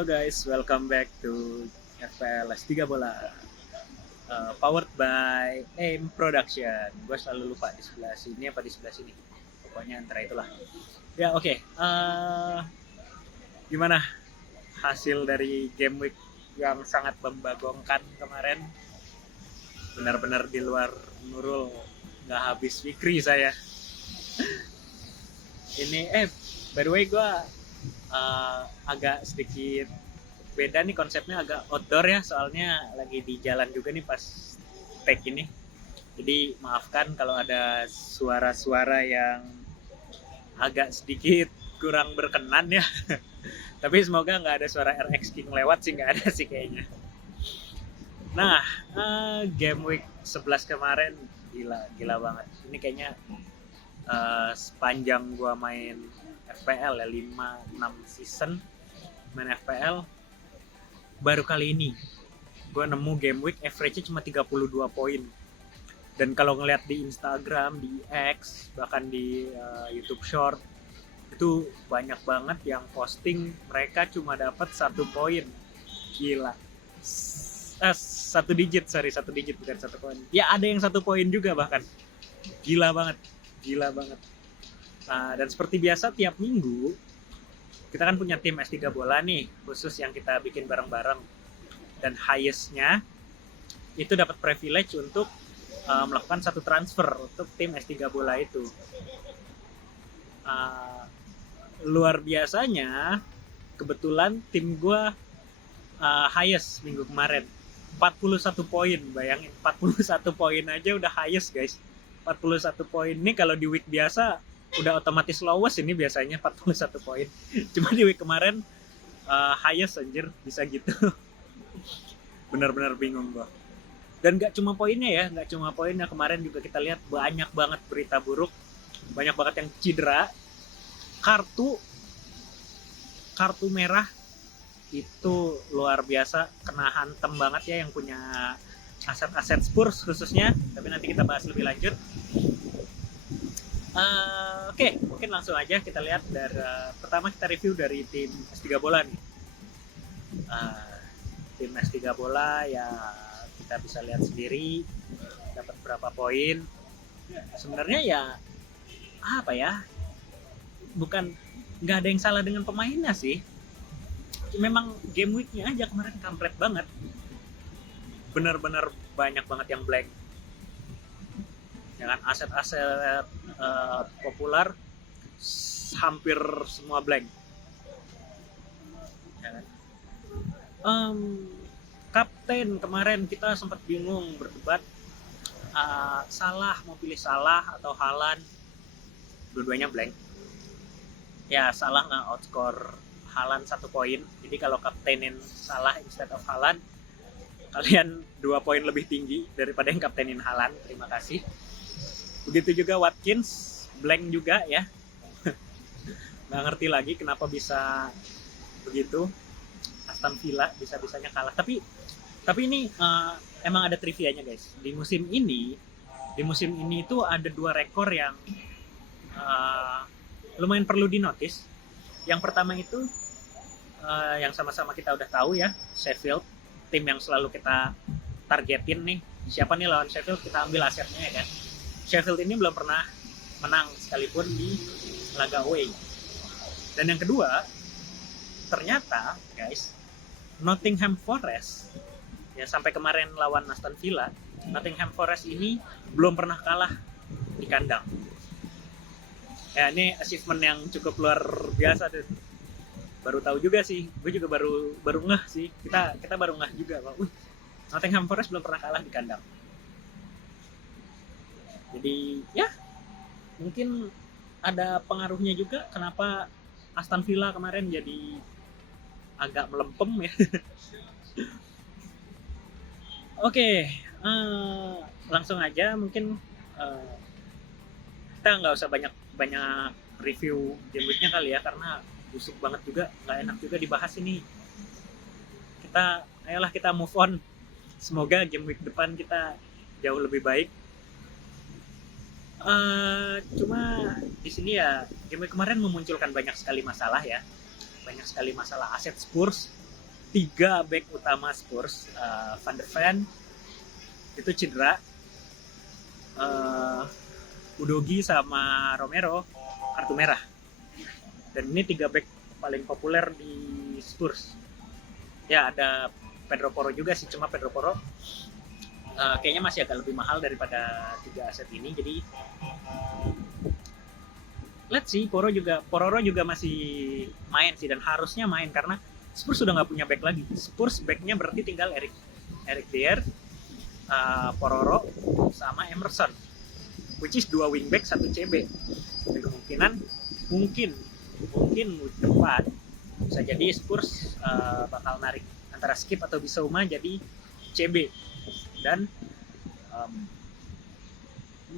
Halo guys, welcome back to FPLS 3 Bola. Powered by AIM Production. Gue selalu lupa di sebelah sini apa di sebelah sini. Pokoknya antara itulah. Ya oke. Gimana hasil dari game week yang sangat membagongkan kemarin? Benar-benar di luar Nurul, nggak habis fikri saya. Ini by the way gue agak sedikit beda nih konsepnya, agak outdoor ya, soalnya lagi di jalan juga nih pas tag ini. Jadi maafkan kalau ada suara-suara yang agak sedikit kurang berkenan ya. Tapi semoga nggak ada suara RX King lewat sih, nggak ada sih kayaknya. Nah, game week 11 kemarin gila banget. Ini kayaknya sepanjang gua main FPL ya, 5-6 season main FPL, baru kali ini gue nemu game week average-nya cuma 32 poin. Dan kalau ngeliat di Instagram, di X, bahkan di YouTube Short, itu banyak banget yang posting mereka cuma dapat 1 poin. Gila. Satu digit bukan 1 poin. Ya ada yang 1 poin juga bahkan. Gila banget. Dan seperti biasa tiap minggu kita kan punya tim S3 Bola nih, khusus yang kita bikin bareng-bareng. Dan highest-nya itu dapat privilege untuk melakukan 1 transfer untuk tim S3 Bola itu. Luar biasanya, kebetulan tim gue highest minggu kemarin. 41 poin, bayangin. 41 poin aja udah highest guys. 41 poin ini kalau di week biasa udah otomatis lowest ini biasanya 41 poin. Cuma di week kemarin highest anjir, bisa gitu. Benar-benar bingung gua. Dan gak cuma poinnya ya, kemarin juga kita lihat banyak banget berita buruk, banyak banget yang cedera, kartu merah itu luar biasa, kena hantem banget ya yang punya aset-aset Spurs khususnya, tapi nanti kita bahas lebih lanjut. Oke, mungkin langsung aja kita lihat dari pertama kita review dari tim S3 Bola nih. Tim S3 Bola ya kita bisa lihat sendiri dapat berapa poin. Sebenarnya ya apa ya? Bukan nggak ada yang salah dengan pemainnya sih. Memang game weeknya aja kemarin kampret banget. Benar-benar banyak banget yang blank. Dengan aset-aset populer hampir semua blank. Ya kan? Kapten kemarin kita sempat bingung berdebat, Salah, mau pilih Salah atau Haaland, dua-duanya blank. Ya Salah nggak outscore Haaland 1 poin, jadi kalau kaptenin Salah instead of Haaland, kalian 2 poin lebih tinggi daripada yang kaptenin Haaland. Terima kasih. Begitu juga Watkins, blank juga ya. Nggak ngerti lagi kenapa bisa begitu. Aston Villa bisa-bisanya kalah. Tapi ini emang ada trivianya guys. Di musim ini itu ada 2 rekor yang lumayan perlu dinotis. Yang pertama itu yang sama-sama kita udah tahu ya, Sheffield, tim yang selalu kita targetin nih. Siapa nih lawan Sheffield, kita ambil asetnya ya kan. Sheffield ini belum pernah menang sekalipun di laga away. Dan yang kedua, ternyata guys, Nottingham Forest ya sampai kemarin lawan Aston Villa, Nottingham Forest ini belum pernah kalah di kandang. Ya ini achievement yang cukup luar biasa deh. Baru tahu juga sih, gue juga baru ngeh sih. Kita baru ngeh juga bahwa Nottingham Forest belum pernah kalah di kandang. Jadi ya mungkin ada pengaruhnya juga kenapa Aston Villa kemarin jadi agak melempem ya. Oke, langsung aja mungkin kita nggak usah banyak review game weeknya kali ya, karena busuk banget juga, nggak enak juga dibahas ini. Ayolah kita move on. Semoga game week depan kita jauh lebih baik. Cuma di sini ya game week kemarin memunculkan banyak sekali masalah ya, banyak sekali masalah aset Spurs. 3 back utama Spurs, Van der Ven itu cedera, Udogie sama Romero kartu merah. Dan ini 3 back paling populer di Spurs. Ya ada Pedro Porro juga sih, cuma Pedro Porro kayaknya masih agak lebih mahal daripada 3 aset ini. Jadi let's see, Porro juga masih main sih, dan harusnya main karena Spurs sudah nggak punya back lagi. Spurs backnya berarti tinggal Eric Dier, Porro sama Emerson, which is 2 wingback 1 CB. Dan kemungkinan mungkin week depan bisa jadi Spurs bakal narik antara Skip atau Bissouma jadi CB. Dan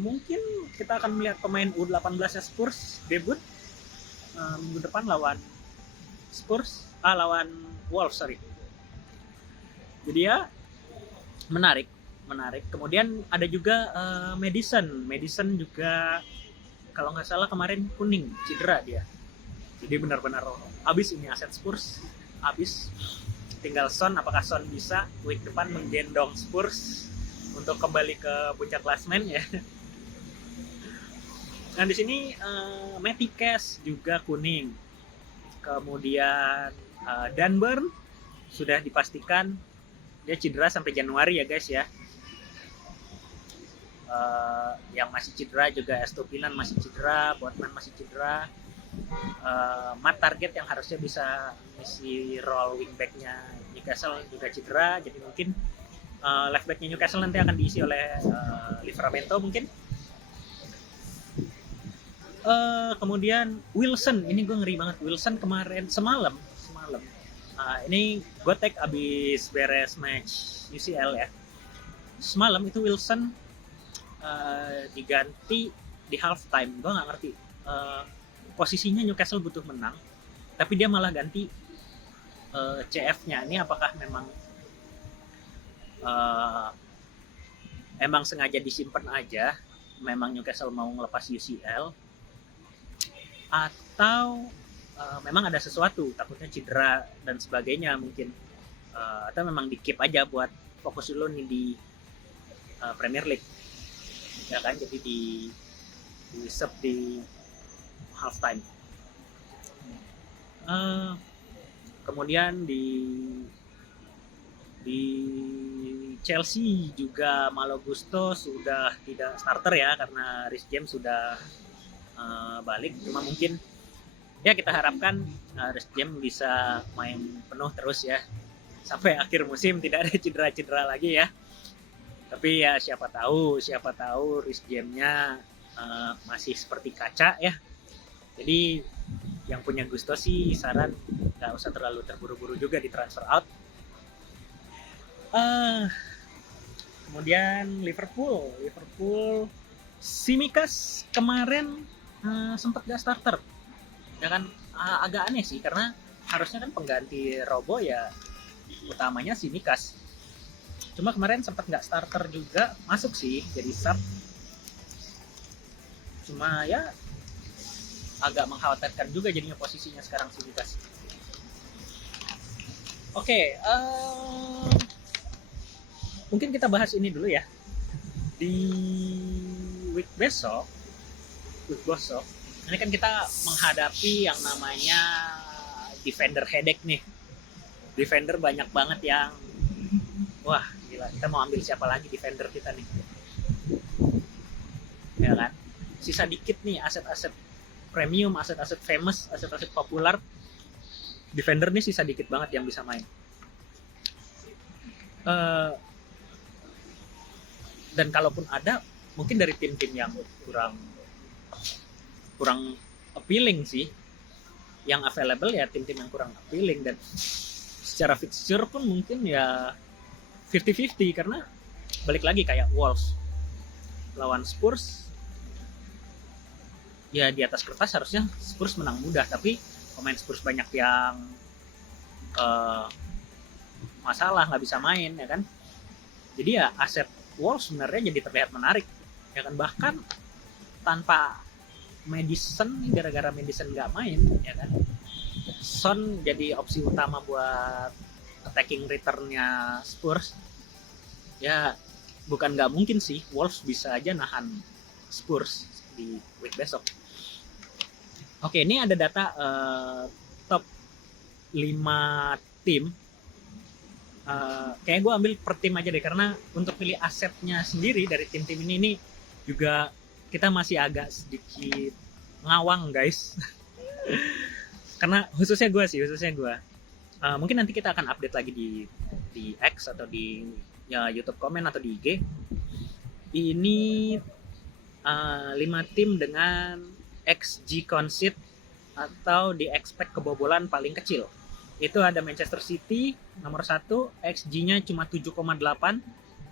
mungkin kita akan melihat pemain U18 nya Spurs debut minggu depan lawan Wolves, sorry. Jadi ya menarik. Kemudian ada juga Madison juga kalau nggak salah kemarin kuning, cedera dia. Jadi benar-benar habis ini aset Spurs, habis. Tinggal Son, apakah Son bisa week depan menggendong Spurs untuk kembali ke puncak klasmen ya. Nah di sini Matty Cash juga kuning. Kemudian Dan Burn sudah dipastikan dia cedera sampai Januari ya guys ya. Yang masih cedera juga Estupinan masih cedera, Botman masih cedera. Matt Target yang harusnya bisa mengisi role wingbacknya Newcastle juga cedera, jadi mungkin left backnya Newcastle nanti akan diisi oleh Livramento mungkin. Kemudian Wilson, ini gue ngeri banget. Wilson kemarin semalam ini gue tag abis beres match UCL ya. Semalam itu Wilson diganti di halftime. Gue nggak ngerti. Posisinya Newcastle butuh menang, tapi dia malah ganti CF-nya. Ini apakah memang sengaja disimpan aja, memang Newcastle mau ngelepas UCL, atau memang ada sesuatu, takutnya cedera dan sebagainya mungkin, atau memang di-keep aja buat fokus dulu nih di Premier League ya kan, jadi di sub di halftime. Kemudian di Chelsea juga Malo Gusto sudah tidak starter ya karena Reece James sudah balik. Cuma mungkin ya kita harapkan Reece James bisa main penuh terus ya sampai akhir musim, tidak ada cedera-cedera lagi ya. Tapi ya siapa tahu Reece James-nya masih seperti kaca ya. Jadi yang punya Gusto sih saran nggak usah terlalu terburu-buru juga di transfer out. Kemudian Liverpool Tsimikas kemarin sempat gak starter ya kan, agak aneh sih karena harusnya kan pengganti Robo ya utamanya Tsimikas. Cuma kemarin sempat gak starter juga, masuk sih jadi sub. Cuma ya agak mengkhawatirkan juga jadinya posisinya sekarang Tsimikas. Oke, mungkin kita bahas ini dulu ya. Di week besok, ini kan kita menghadapi yang namanya defender headache nih. Defender banyak banget yang, wah gila, kita mau ambil siapa lagi defender kita nih. Ya kan? Sisa dikit nih aset-aset premium, aset-aset famous, aset-aset populer. Defender nih sisa dikit banget yang bisa main. Dan kalaupun ada, mungkin dari tim-tim yang kurang appealing sih. Yang available ya tim-tim yang kurang appealing, dan secara fixture pun mungkin ya 50-50 karena balik lagi kayak Wolves lawan Spurs. Ya di atas kertas harusnya Spurs menang mudah, tapi pemain Spurs banyak yang masalah, nggak bisa main ya kan. Jadi ya aset Wolves sebenarnya jadi terlihat menarik ya kan, bahkan tanpa Madison, gara-gara Madison nggak main ya kan, Son jadi opsi utama buat attacking return-nya Spurs, ya bukan nggak mungkin sih Wolves bisa aja nahan Spurs di week besok. Oke, ini ada data top 5 tim. Kayaknya gue ambil per tim aja deh, karena untuk pilih asetnya sendiri dari tim-tim ini juga kita masih agak sedikit ngawang guys. Karena khususnya gue mungkin nanti kita akan update lagi di X atau di ya, YouTube komen atau di IG. Ini 5 tim dengan XG concede atau di expect kebobolan paling kecil. Itu ada Manchester City nomor 1, XG-nya cuma 7,8.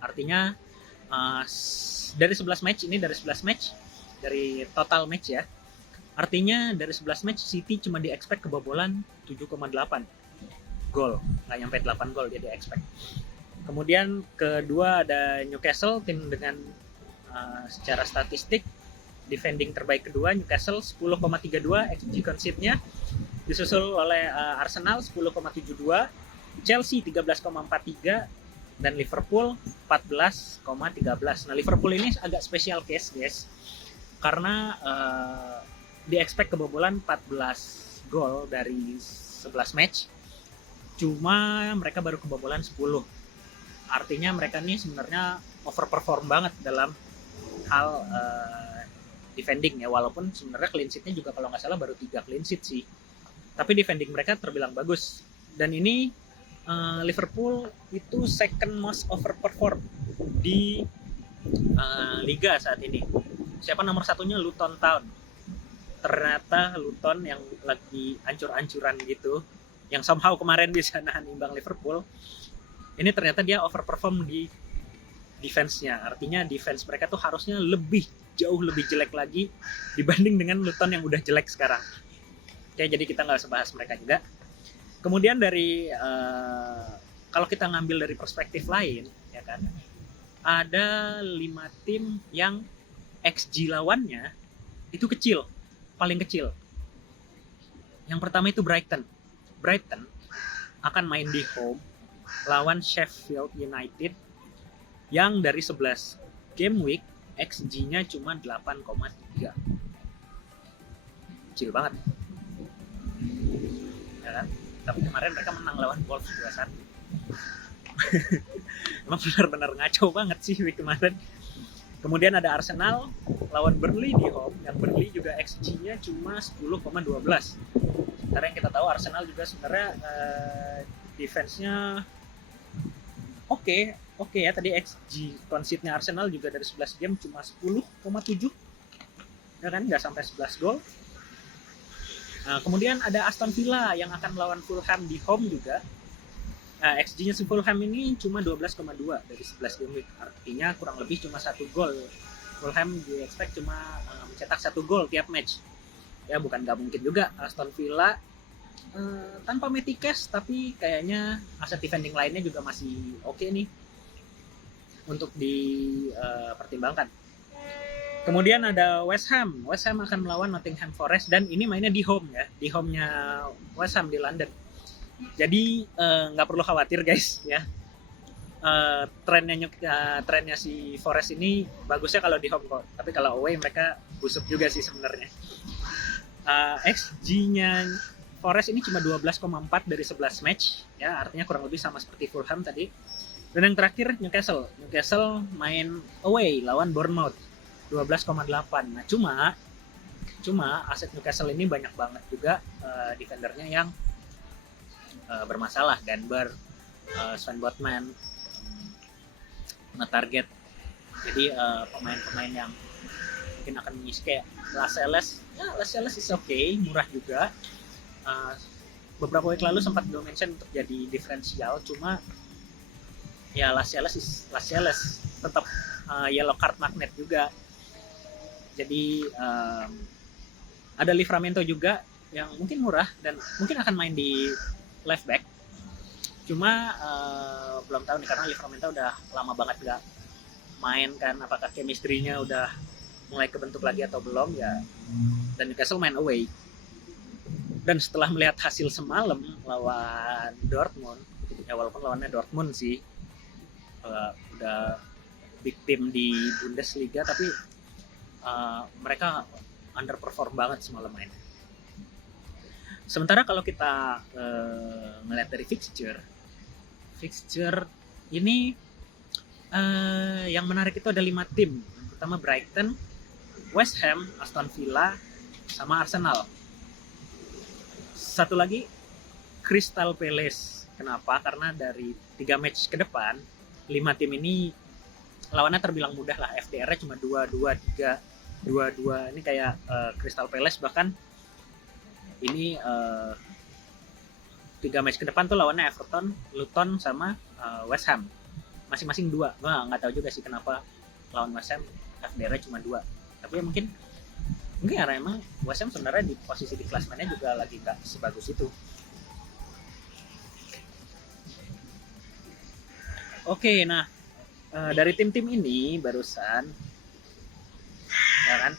Artinya dari 11 match, ini dari 11 match, dari total match ya. Artinya dari 11 match City cuma di expect kebobolan 7,8 gol, nggak nyampe 8 gol dia di expect. Kemudian kedua ada Newcastle, tim dengan secara statistik defending terbaik kedua, Newcastle 10,32 XG concede-nya, disusul oleh Arsenal 10,72, Chelsea 13,43, dan Liverpool 14,13. Nah, Liverpool ini agak special case guys, karena di expect kebobolan 14 gol dari 11 match, cuma mereka baru kebobolan 10. Artinya mereka nih sebenarnya overperform banget dalam hal defending ya, walaupun sebenarnya clean sheet-nya juga kalau nggak salah baru 3 clean sheet sih. Tapi defending mereka terbilang bagus. Dan ini Liverpool itu second most overperform di Liga saat ini. Siapa nomor satunya? Luton Town. Ternyata Luton yang lagi ancur-ancuran gitu, yang somehow kemarin bisa nahan imbang Liverpool, ini ternyata dia overperform di defense-nya. Artinya defense mereka tuh harusnya jauh lebih jelek lagi dibanding dengan Luton yang udah jelek sekarang. Oke, jadi kita nggak usah bahas mereka juga. Kemudian dari kalau kita ngambil dari perspektif lain, ya kan, ada 5 tim yang XG lawannya itu kecil, paling kecil. Yang pertama itu Brighton. Brighton akan main di home lawan Sheffield United yang dari 11 game week XG-nya cuma 8,3. Kecil banget. Ya kan? Tapi kemarin mereka menang lawan Wolves 2-1. Emang benar-benar ngaco banget sih week kemarin. Kemudian ada Arsenal lawan Burnley di home, yang Burnley juga XG-nya cuma 10,12. Karena yang kita tahu Arsenal juga sebenarnya defense-nya oke ya. Tadi XG concede-nya Arsenal juga dari 11 game cuma 10,7. Ya kan, nggak sampai 11 gol. Nah, kemudian ada Aston Villa yang akan melawan Fulham di home juga. XG-nya si Fulham ini cuma 12,2 dari 11 game week. Artinya kurang lebih cuma 1 gol. Fulham di expect cuma mencetak 1 gol tiap match. Ya bukan nggak mungkin juga Aston Villa tanpa Matty Cash, tapi kayaknya aset defending lainnya juga masih oke nih untuk dipertimbangkan. Kemudian ada West Ham. West Ham akan melawan Nottingham Forest, dan ini mainnya di home ya, di home-nya West Ham di London. Jadi nggak perlu khawatir guys ya. Trennya si Forest ini bagusnya kalau di home kok. Tapi kalau away mereka busuk juga sih sebenarnya. XG-nya Forest ini cuma 12,4 dari 11 match ya, artinya kurang lebih sama seperti Fulham tadi. Dan yang terakhir Newcastle main away lawan Bournemouth 12,8. Nah, cuma aset Newcastle ini banyak banget juga defendernya yang bermasalah. Denver, Sven Botman, target. Jadi pemain-pemain yang mungkin akan mengisi kayak Lascelles. Ya, Lascelles is okay, murah juga. Beberapa week lalu sempat gue mention untuk jadi diferensial, cuma ya Lascelles tetap yellow card magnet juga. Jadi ada Livramento juga yang mungkin murah dan mungkin akan main di left back. Cuma belum tahu nih, karena Livramento udah lama banget nggak main kan, apakah chemistry-nya udah mulai kebentuk lagi atau belum ya. Dan Newcastle main away. Dan setelah melihat hasil semalam lawan Dortmund Ya walaupun lawannya Dortmund sih, udah big team di Bundesliga, tapi mereka underperform banget semalam main. Sementara kalau kita ngeliat dari fixture ini yang menarik itu ada 5 tim, pertama Brighton, West Ham, Aston Villa, sama Arsenal. Satu lagi Crystal Palace. Kenapa? Karena dari 3 match ke depan 5 tim ini lawannya terbilang mudah lah. FDR-nya cuma 2-2, 3-2-2. Ini kayak Crystal Palace, bahkan ini 3 match ke depan tuh lawannya Everton, Luton, sama West Ham. Masing-masing 2. Nggak tahu juga sih kenapa lawan West Ham FDR-nya cuma 2. Tapi ya mungkin karena emang West Ham sebenarnya di posisi di klasemennya juga lagi nggak sebagus itu. Oke, nah dari tim-tim ini barusan ya kan,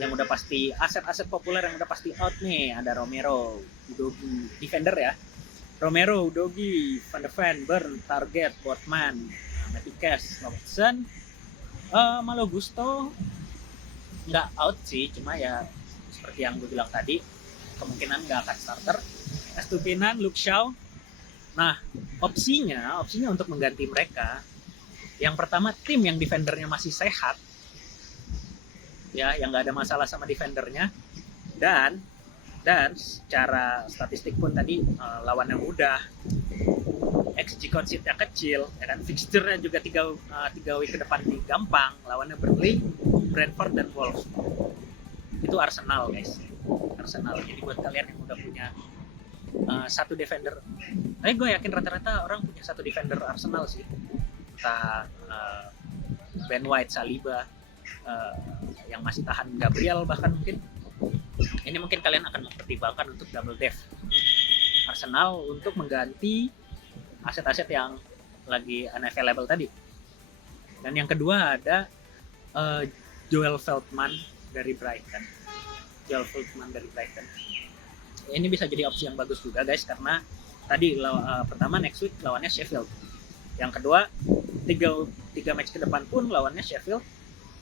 yang udah pasti aset-aset populer yang udah pasti out nih, ada Romero, Udogie, defender ya. Romero, Udogie, Van de Ven, Burn, Target, Botman, Maticas, Robertson, Malo Gusto nggak out sih, cuma ya seperti yang gue bilang tadi, kemungkinan nggak akan starter. Estupinan, Luke Shaw. Nah, opsinya untuk mengganti mereka, yang pertama tim yang defendernya masih sehat, ya, yang nggak ada masalah sama defendernya, dan secara statistik pun tadi lawan yang mudah, XG concede-nya kecil, ya kan, fixture-nya juga 3 week ke depan nih gampang, lawannya Burnley, Brentford, dan Wolves. Itu Arsenal guys, Arsenal. Jadi buat kalian yang udah punya satu defender, tapi gue yakin rata-rata orang punya satu defender Arsenal sih, entah Ben White, Saliba, yang masih tahan Gabriel, bahkan mungkin kalian akan mempertimbangkan untuk double depth Arsenal untuk mengganti aset-aset yang lagi unavailable tadi. Dan yang kedua ada Joel Veltman dari Brighton. Ini bisa jadi opsi yang bagus juga guys, karena tadi pertama next week lawannya Sheffield, yang kedua 3 match ke depan pun lawannya Sheffield,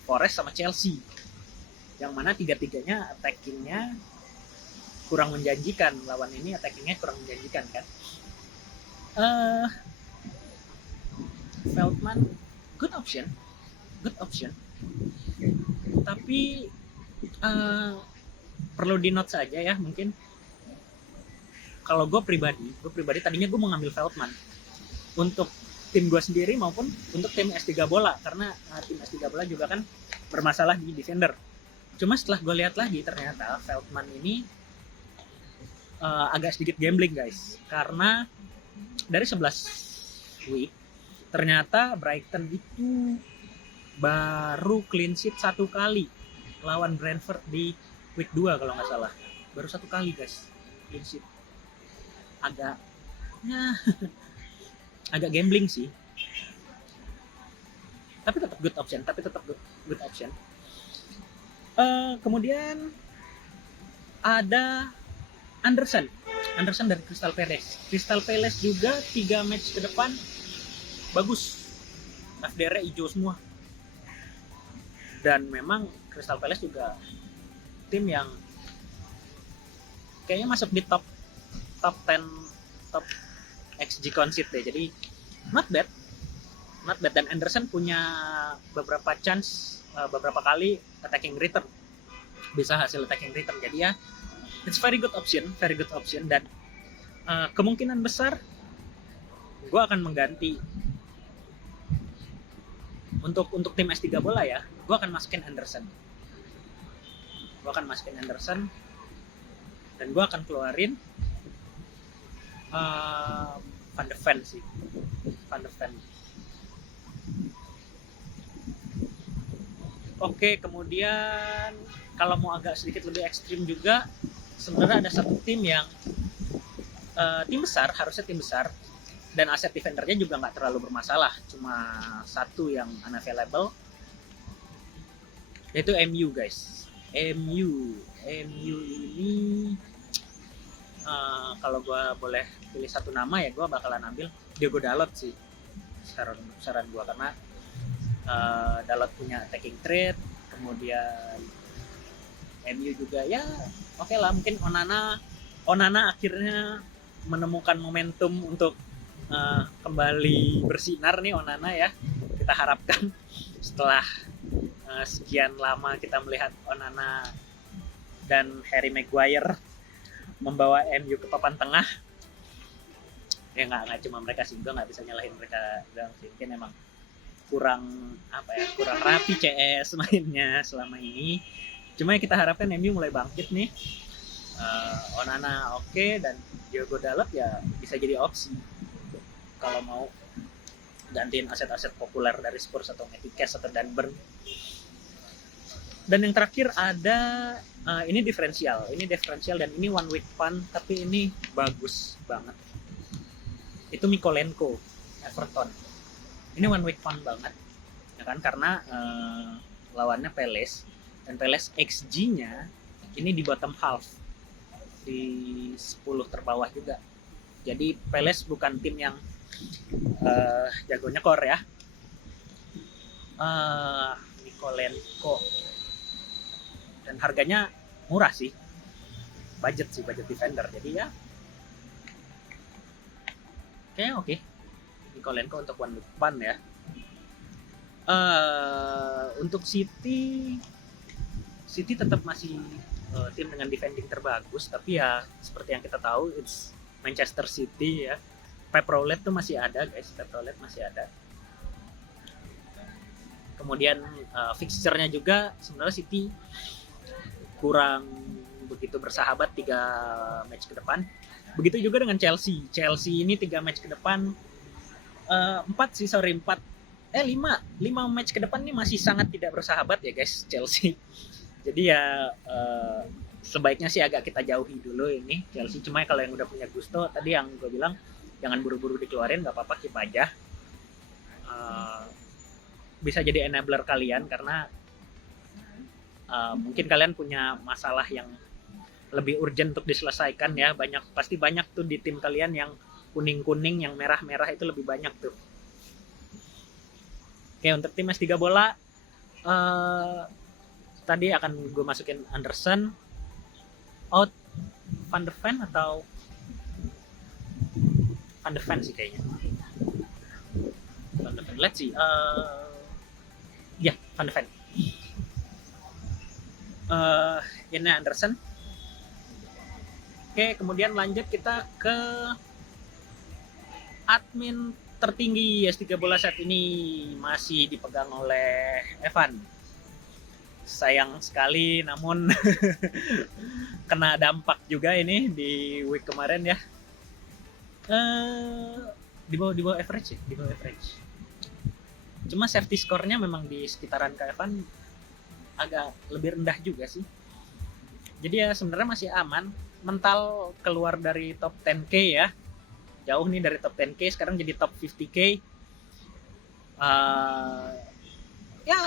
Forest, sama Chelsea, yang mana 3-3-nya attackingnya kurang menjanjikan. Lawan ini attackingnya kurang menjanjikan kan. Veltman good option, tapi perlu di note saja ya, mungkin kalau gue pribadi tadinya gue mau ngambil Veltman untuk tim gue sendiri maupun untuk tim S3 Bola, karena tim S3 Bola juga kan bermasalah di defender. Cuma setelah gue lihat lagi, ternyata Veltman ini agak sedikit gambling guys, karena dari 11 week ternyata Brighton itu baru clean sheet 1 kali lawan Brentford di week 2 kalau nggak salah, baru 1 kali guys clean sheet. Agak gambling sih, tapi tetap good option. Kemudian ada Anderson dari Crystal Palace juga 3 match ke depan bagus, FDR-nya hijau semua. Dan memang Crystal Palace juga tim yang kayaknya masuk di top 10 top XG concede deh, jadi not bad. Dan Anderson punya beberapa chance, beberapa kali attacking return, bisa hasil attacking return, jadi ya it's very good option. Dan kemungkinan besar gue akan mengganti untuk tim S3 Bola ya, gue akan masukin Anderson dan gue akan keluarin Van de Ven sih. Oke, kemudian kalau mau agak sedikit lebih ekstrim juga, sebenarnya ada satu tim yang harusnya tim besar, dan aset defendernya juga nggak terlalu bermasalah, cuma 1 yang unavailable, yaitu MU guys. MU ini Kalau gue boleh pilih satu nama ya gue bakalan ambil Diogo Dalot sih, saran gue, karena Dalot punya attacking trade, kemudian MU juga ya oke lah, mungkin Onana akhirnya menemukan momentum untuk kembali bersinar nih Onana ya. Kita harapkan setelah sekian lama kita melihat Onana dan Harry Maguire membawa MU ke papan tengah, ya nggak cuma mereka sih, gue nggak bisa nyalahin mereka doang sih, mungkin emang kurang rapi CS mainnya selama ini. Cuma yang kita harapkan MU mulai bangkit nih. Onana oke, dan Diogo Dalot ya bisa jadi opsi kalau mau gantiin aset-aset populer dari Spurs atau Matty Cash atau Dan Burn. Dan yang terakhir ada ini diferensial dan ini one week fun, tapi ini bagus banget. Itu Mykolenko Everton. Ini one week fun banget, ya kan, karena lawannya Palace, dan Palace XG-nya ini di bottom half, di 10 terbawah juga. Jadi Palace bukan tim yang jagonya core ya. Mykolenko, dan harganya murah sih, budget defender, jadi ya kayaknya oke. Mykolenko untuk one week fun ya. Untuk City tetap masih tim dengan defending terbagus, tapi ya seperti yang kita tahu, it's Manchester City ya. Pep Roulette tuh masih ada guys, Kemudian fixture-nya juga sebenarnya City kurang begitu bersahabat 3 match ke depan. Begitu juga dengan Chelsea ini 3 match ke depan, 5 match ke depan nih masih sangat tidak bersahabat ya guys Chelsea. Jadi ya sebaiknya sih agak kita jauhi dulu ini Chelsea. Cuma kalau yang udah punya gusto, tadi yang gue bilang jangan buru-buru dikeluarin, nggak apa-apa, keep aja. Bisa jadi enabler kalian, karena mungkin kalian punya masalah yang lebih urgent untuk diselesaikan ya. Pasti banyak tuh di tim kalian yang kuning-kuning, yang merah-merah itu lebih banyak tuh. Oke, untuk tim S3 bola tadi akan gue masukin Anderson, out, Van der Ven atau Van der Ven sih kayaknya. Van der Ven, let's see. Van der Ven. Ini Anderson. Oke, kemudian lanjut kita ke admin tertinggi S3 bola saat ini, masih dipegang oleh Evan. Sayang sekali, namun kena dampak juga ini di week kemarin ya. Di bawah average ya, di bawah average. Cuma safety score-nya memang di sekitaran ke Evan agak lebih rendah juga sih. Jadi ya sebenarnya masih aman. Mental keluar dari top 10k ya, jauh nih dari top 10k, sekarang jadi top 50k. Ya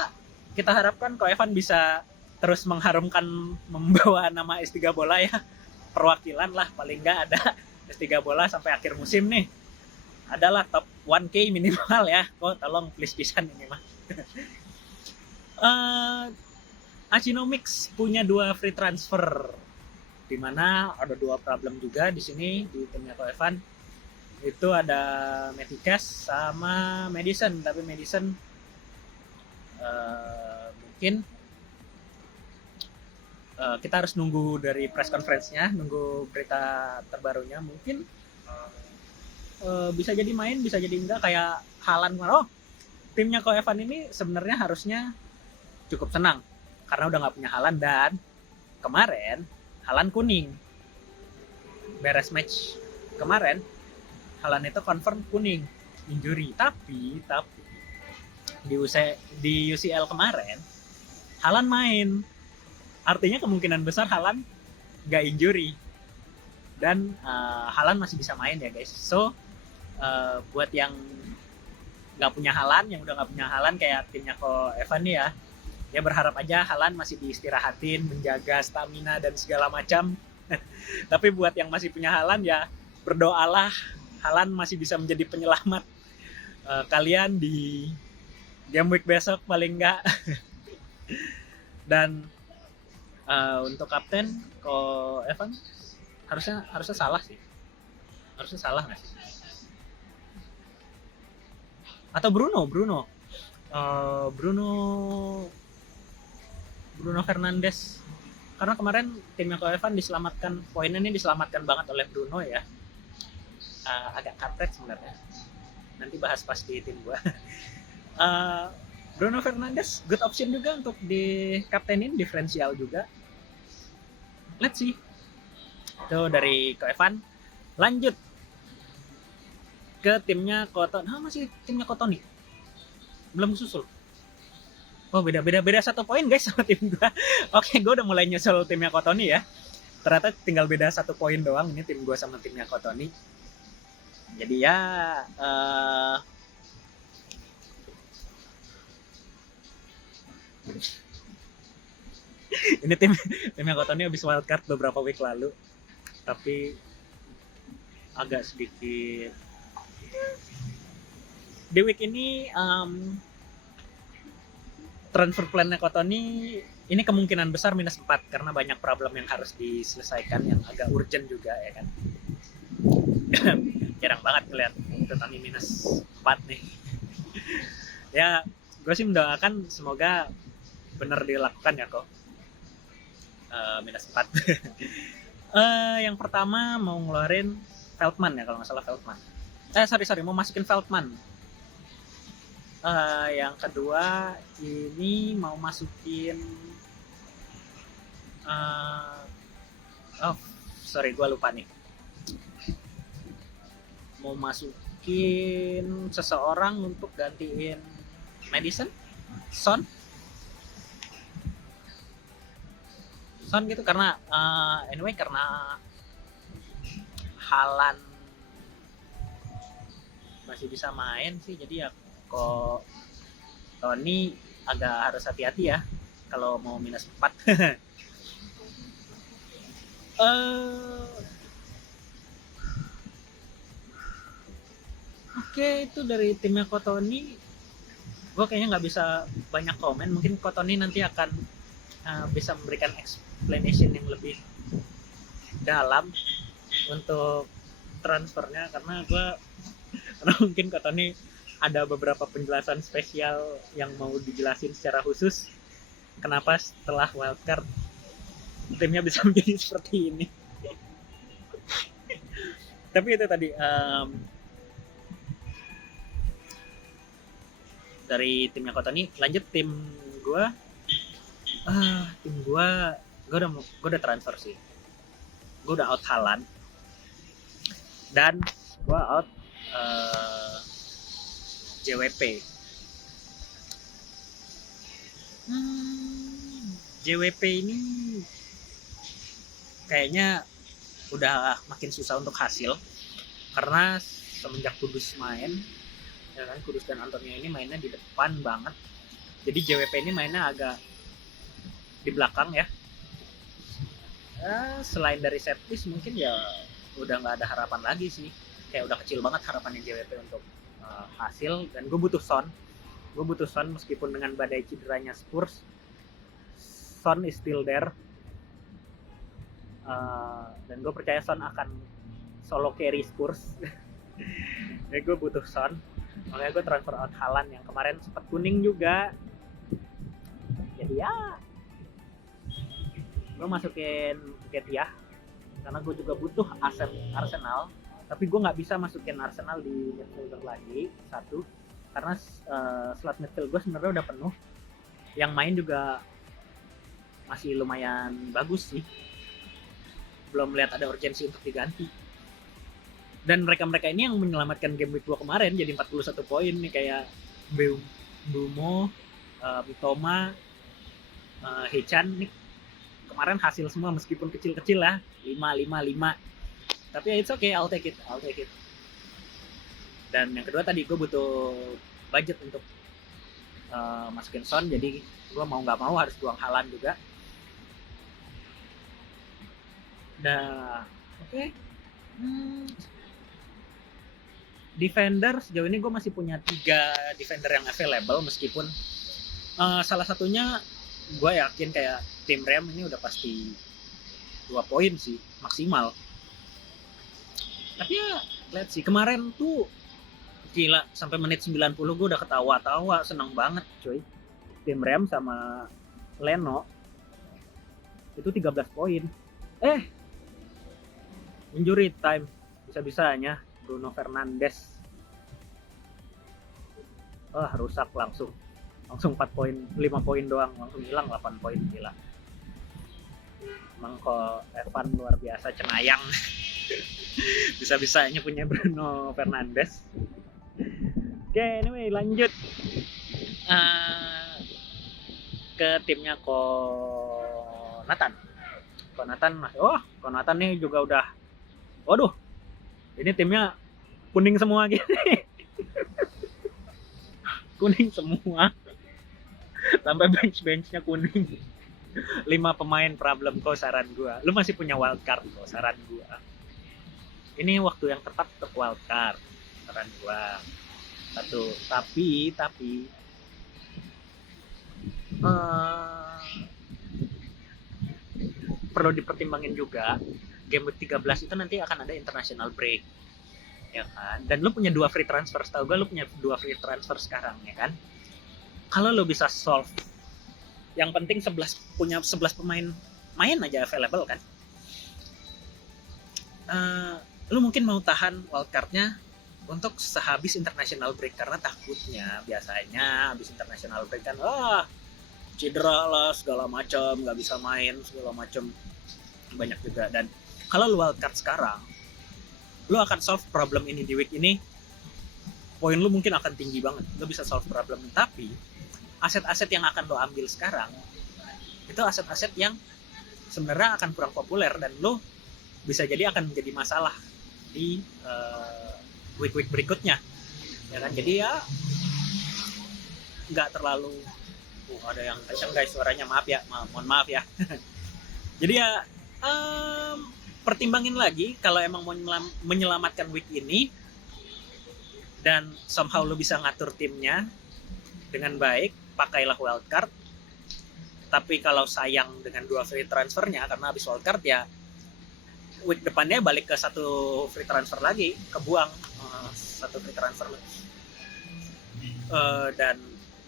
kita harapkan Ko Evan bisa terus mengharumkan, membawa nama S3 bola ya, perwakilan lah, paling nggak ada S3 bola sampai akhir musim nih, adalah top 1k minimal ya. Kok tolong please pisan ini mah. Achinomics punya 2 free transfer, dimana ada 2 problem juga di sini di timnya Ko Evan. Itu ada Matty Cash sama Madison, tapi Madison mungkin kita harus nunggu dari press conference-nya, nunggu berita terbarunya. Mungkin bisa jadi main, bisa jadi enggak, kayak Haaland. Timnya Ko Evan ini sebenarnya harusnya cukup senang karena udah nggak punya Haaland, dan kemarin Haaland kuning. Beres match kemarin, Haaland itu confirm kuning, injury. Tapi di UCL kemarin Haaland main. Artinya kemungkinan besar Haaland nggak injury, dan Haaland masih bisa main ya guys. So buat yang nggak punya Haaland, yang udah nggak punya Haaland kayak timnya Ko Evan nih ya, ya berharap aja Haaland masih diistirahatin, menjaga stamina dan segala macam, Tapi buat yang masih punya Haaland ya berdoalah Haaland masih bisa menjadi penyelamat kalian di game week besok paling enggak. Dan untuk kapten ko Evan harusnya salah sih. Harusnya salah nggak sih? Atau Bruno Bruno Fernandes, karena kemarin timnya ko Evan diselamatkan, poinnya ini diselamatkan banget oleh Bruno ya. Agak kampret sebenarnya, nanti bahas pas di tim gua. Bruno Fernandes good option juga untuk di kaptenin, diferensial juga. Let's see. Itu dari ko Evan. Lanjut ke timnya Kotoni. Masih timnya Kotoni. Belum susul. Oh, beda 1 poin guys sama tim gua. Oke, gua udah mulai nyusul timnya Kotoni ya. Ternyata tinggal beda 1 poin doang ini tim gua sama timnya Kotoni. Jadi ya ini timnya Kotoni habis wildcard beberapa week lalu. Tapi agak sedikit di week ini transfer plan-nya Kotoni ini kemungkinan besar minus 4 karena banyak problem yang harus diselesaikan yang agak urgent juga ya kan. Jarang banget ngeliat Kotoni minus 4 nih. Ya, gue sih mendoakan semoga benar dilakukan ya kok. Minus 4. Yang pertama mau ngeluarin Veltman ya kalau nggak salah Veltman. Sorry mau masukin Veltman. Yang kedua ini mau masukin gue lupa nih. Mau masukin seseorang untuk gantiin Madison, Son gitu karena anyway karena Haaland masih bisa main sih, jadi ya kok Tony agak harus hati-hati ya kalau mau minus 4. Oke, itu dari timnya Kotoni. Gue kayaknya nggak bisa banyak komen. Mungkin Kotoni nanti akan bisa memberikan explanation yang lebih dalam untuk transfernya karena mungkin Kotoni ada beberapa penjelasan spesial yang mau dijelasin secara khusus kenapa setelah wildcard timnya bisa menjadi seperti ini. Tapi itu tadi dari timnya Kotoni. Lanjut tim gue. Tim gue udah transfer sih. Gue udah out Haaland dan gue out JWP. JWP ini kayaknya udah makin susah untuk hasil karena semenjak Kudus main ya kan, Kudus dan Antonio ini mainnya di depan banget, jadi JWP ini mainnya agak di belakang ya. Selain dari set piece mungkin ya udah nggak ada harapan lagi sih, kayak udah kecil banget harapannya JWP untuk hasil. Dan gue butuh Son meskipun dengan badai cederanya Spurs, Son is still there. Dan gue percaya Son akan solo carry Spurs. Jadi gue butuh Son, makanya gue transfer out Haaland yang kemarin sempat kuning juga. Jadi ya gue masukin Nketiah karena gue juga butuh aset Arsenal, tapi gue nggak bisa masukin Arsenal di midfielder lagi, satu karena slot midfield gue sebenarnya udah penuh, yang main juga masih lumayan bagus sih, belum lihat ada urgensi untuk diganti. Dan mereka ini yang menyelamatkan game week 2 kemarin jadi 41 poin nih, kayak Mbeumo, Mitoma, Hechan nih kemarin hasil semua meskipun kecil-kecil lah, 5. Tapi ya it's okay, I'll take it. Dan yang kedua tadi gue butuh budget untuk masukin Son, jadi gue mau nggak mau harus buang Haaland juga. Nah, oke. Hmm, defender sejauh ini gue masih punya 3 defender yang available, meskipun salah satunya gue yakin kayak tim Rem ini udah pasti 2 poin sih maksimal. Tapi ya lihat sih, kemarin tuh gila sampai menit 90 gue udah ketawa-tawa, seneng banget cuy. Tim Rem sama Leno itu 13 poin. Eh, injury time bisa-bisanya Bruno Fernandes. Wah, rusak langsung. Langsung 4 poin, 5 poin doang, langsung hilang 8 poin, gila. Emang kok Evan luar biasa cenayang. Bisa-bisanya punya Bruno Fernandes. Oke, anyway, lanjut ke timnya Konatan. Konatan nih juga udah, waduh, ini timnya kuning semua gini. Kuning semua. Sampai bench-benchnya kuning. 5 pemain problem kok, saran gua. Lu masih punya wildcard kok, saran gua. Ini waktu yang tepat untuk wildcard, saran gua. Satu, tapi perlu dipertimbangin juga, game week 13 itu nanti akan ada international break, ya kan? Dan lu punya 2 free transfer, setahu gue lu punya 2 free transfer sekarang, ya kan? Kalau lu bisa solve, yang penting punya 11 pemain main aja available kan? Lu mungkin mau tahan wildcardnya untuk sehabis international break, karena takutnya biasanya habis international break kan cedera lah segala macam, nggak bisa main segala macam, banyak juga. Dan kalau lu wildcard sekarang, lu akan solve problem ini di week ini, poin lu mungkin akan tinggi banget, lu bisa solve problem. Tapi aset-aset yang akan lu ambil sekarang itu aset-aset yang sebenarnya akan kurang populer, dan lu bisa jadi akan menjadi masalah di week-week berikutnya, ya kan? Jadi ya nggak terlalu ada yang kenceng guys suaranya, maaf ya, mohon maaf ya. Jadi ya pertimbangin lagi, kalau emang mau menyelamatkan week ini dan somehow lu bisa ngatur timnya dengan baik, pakailah wildcard. Tapi kalau sayang dengan 2 free transfernya karena habis wildcard, ya week depannya balik ke 1 free transfer lagi, kebuang 1 free transfer dan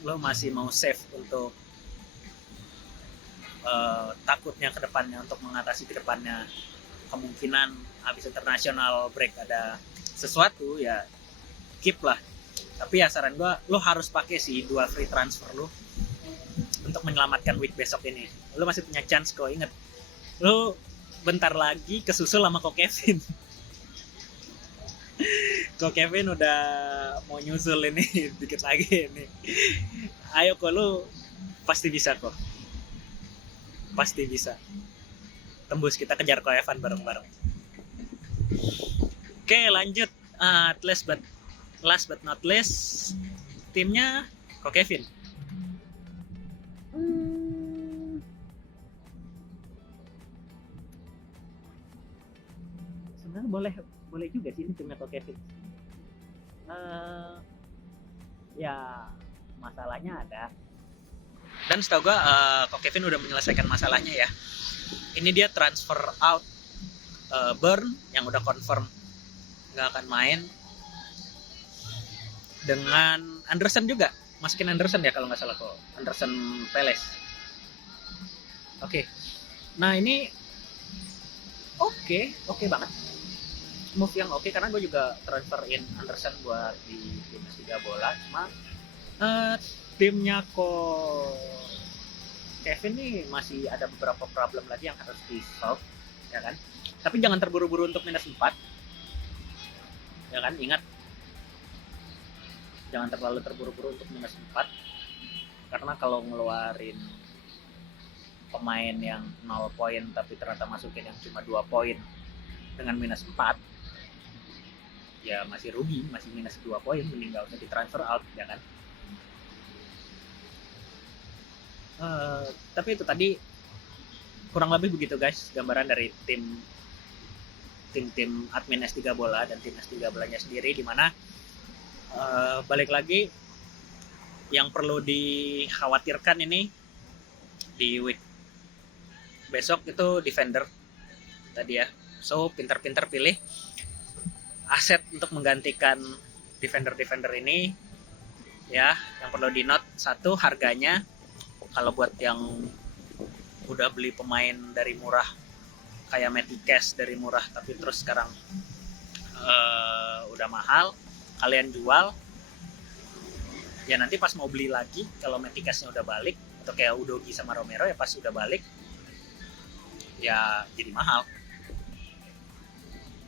lo masih mau save untuk takutnya ke depannya, untuk mengatasi ke depannya kemungkinan habis international break ada sesuatu, ya keep lah. Tapi ya saran gue, lo harus pakai sih 2 free transfer lo untuk menyelamatkan week besok ini. Lo masih punya chance kok, inget, lo bentar lagi kesusul sama Ko Kevin. Ko Kevin udah mau nyusul ini dikit lagi ini. Ayo kok, lu pasti bisa kok. Pasti bisa. Tembus, kita kejar Ko Evan bareng-bareng. Oke, lanjut. Last but not least, timnya Ko Kevin. Sebenarnya boleh juga sih ini timnya Ko Kevin. Ya masalahnya ada, dan setahu gue Ko Kevin udah menyelesaikan masalahnya ya. Ini dia transfer out Burn yang udah confirm nggak akan main, dengan Anderson juga, masukin Anderson ya kalau nggak salah kok, Anderson Peles. Oke. Nah ini oke banget, move yang oke, karena gue juga transferin Anderson buat di timnas 3 bola. Cuma timnya kok Kevin nih masih ada beberapa problem lagi yang harus di solve, ya kan? Tapi jangan terburu-buru untuk minus 4, ya kan? Ingat, jangan terlalu terburu-buru untuk minus 4, karena kalau ngeluarin pemain yang 0 poin tapi ternyata masukin yang cuma 2 poin dengan minus 4, ya masih rugi, masih minus 2 poin, mending gak usah ditransfer out, ya kan? Tapi itu tadi kurang lebih begitu guys, gambaran dari tim tim-tim admin S3 bola dan tim S3 bolanya sendiri, di mana balik lagi yang perlu dikhawatirkan ini di week besok itu defender tadi ya. So pintar-pintar pilih aset untuk menggantikan defender ini ya. Yang perlu di note, satu, harganya. Kalau buat yang udah beli pemain dari murah kayak Matty Cash dari murah tapi terus sekarang udah mahal, kalian jual ya, nanti pas mau beli lagi kalau Matty Cash-nya udah balik, atau kayak Udogi sama Romero ya pas udah balik ya jadi mahal.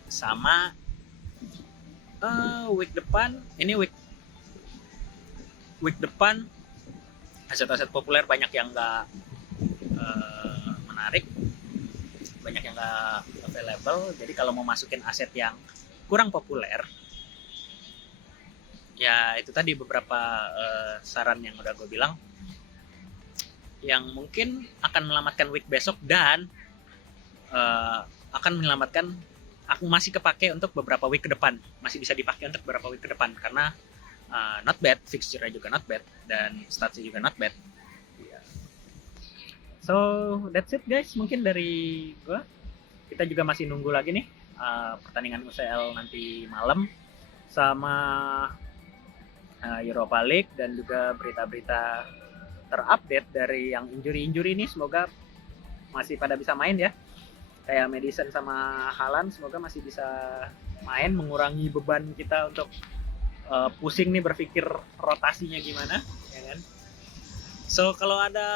Sama week depan, ini week depan aset-aset populer banyak yang nggak menarik, banyak yang nggak available. Jadi kalau mau masukin aset yang kurang populer, ya itu tadi beberapa saran yang udah gue bilang, yang mungkin akan menyelamatkan week besok dan akan menyelamatkan, aku masih kepake untuk beberapa week ke depan, masih bisa dipakai untuk beberapa week ke depan karena not bad, fixture-nya juga not bad dan statsnya juga not bad. So that's it guys, mungkin dari gue. Kita juga masih nunggu lagi nih pertandingan UCL nanti malam sama Europa League, dan juga berita-berita terupdate dari yang injury ini. Semoga masih pada bisa main ya, kayak Madison sama Haaland, semoga masih bisa main, mengurangi beban kita untuk pusing nih berpikir rotasinya gimana, ya kan. So kalau ada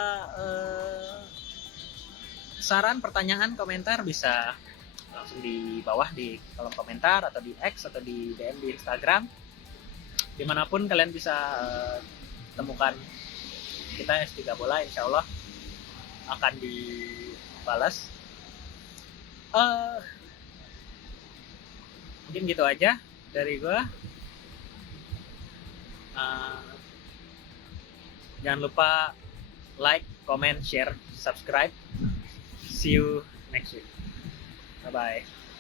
saran, pertanyaan, komentar bisa langsung di bawah di kolom komentar, atau di X, atau di DM di Instagram, dimanapun kalian bisa temukan kita S3 Bola, insya Allah akan dibalas. Mungkin gitu aja dari gua. Jangan lupa like, comment, share, subscribe. See you next week. Bye bye.